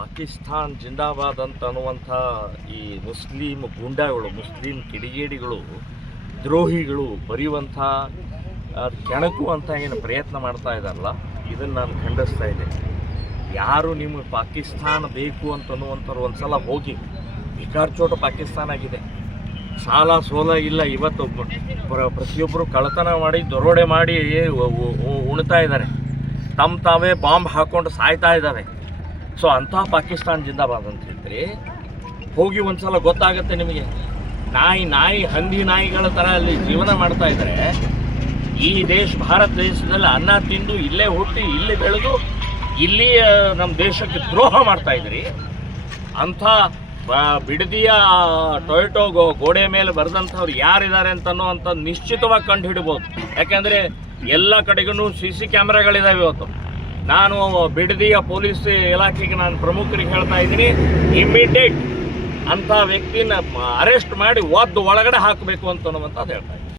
ಪಾಕಿಸ್ತಾನ್ ಜಿಂದಾಬಾದ್ ಅಂತ ಅನ್ನುವಂಥ ಈ ಮುಸ್ಲಿಂ ಗೂಂಡಾಗಳು, ಮುಸ್ಲಿಂ ಕಿಡಿಗೇಡಿಗಳು, ದ್ರೋಹಿಗಳು ಬರೆಯುವಂಥ ಕೆಣಕು ಅಂತ ಏನು ಪ್ರಯತ್ನ ಮಾಡ್ತಾ ಇದ್ದಾರಲ್ಲ, ಇದನ್ನು ನಾನು ಖಂಡಿಸ್ತಾ ಇದ್ದೇನೆ. ಯಾರು ನಿಮಗೆ ಪಾಕಿಸ್ತಾನ ಬೇಕು ಅಂತನ್ನುವಂಥವ್ರು ಒಂದು ಸಲ ಹೋಗಿ, ವಿಕಾರ್ಚೋಟ ಪಾಕಿಸ್ತಾನ ಆಗಿದೆ. ಸಾಲ ಸೋಲ ಇಲ್ಲ. ಇವತ್ತು ಪ್ರತಿಯೊಬ್ಬರು ಕಳ್ಳತನ ಮಾಡಿ ದರೋಡೆ ಮಾಡಿ ಉಣ್ತಾ ಇದ್ದಾರೆ. ತಾವೇ ಬಾಂಬ್ ಹಾಕ್ಕೊಂಡು ಸಾಯ್ತಾ ಇದ್ದಾವೆ. ಸೊ ಅಂಥ ಪಾಕಿಸ್ತಾನ್ ಜಿಂದಾಬಾದ್ ಅಂತ ಹೇಳ್ತೀರಿ. ಹೋಗಿ ಒಂದು ಸಲ ಗೊತ್ತಾಗುತ್ತೆ ನಿಮಗೆ. ನಾಯಿ ಹಂದಿ ನಾಯಿಗಳ ಥರ ಅಲ್ಲಿ ಜೀವನ ಮಾಡ್ತಾ ಇದ್ದಾರೆ. ಈ ಭಾರತ ದೇಶದಲ್ಲಿ ಅನ್ನ ತಿಂದು ಇಲ್ಲೇ ಹುಟ್ಟಿ ಇಲ್ಲೇ ಬೆಳೆದು ಇಲ್ಲಿ ನಮ್ಮ ದೇಶಕ್ಕೆ ದ್ರೋಹ ಮಾಡ್ತಾ ಇದ್ರಿ. ಅಂಥ ಬಿಡದಿಯ ಟೊಯೋಟೋ ಗೋಡೆ ಮೇಲೆ ಬರೆದಂಥವ್ರು ಯಾರಿದ್ದಾರೆ ಅಂತನ್ನುವಂಥ ನಿಶ್ಚಿತವಾಗಿ ಕಂಡು ಹಿಡ್ಬೋದು. ಯಾಕೆಂದರೆ ಎಲ್ಲ ಕಡೆಗೂ CC ಕ್ಯಾಮ್ರಾಗಳಿದ್ದಾವೆ ಇವತ್ತು. ನಾನು ಬಿಡದಿಯ ಪೊಲೀಸ್ ಇಲಾಖೆಗೆ ನಾನು ಪ್ರಮುಖರಿಗೆ ಹೇಳ್ತಾ ಇದ್ದೀನಿ, ಇಮ್ಮಿಡಿಯೇಟ್ ಅಂಥ ವ್ಯಕ್ತಿನ ಅರೆಸ್ಟ್ ಮಾಡಿ ಒಳಗಡೆ ಹಾಕಬೇಕು ಅಂತನ್ನುವಂಥದ್ದು ಹೇಳ್ತಾ ಇದ್ದೀನಿ.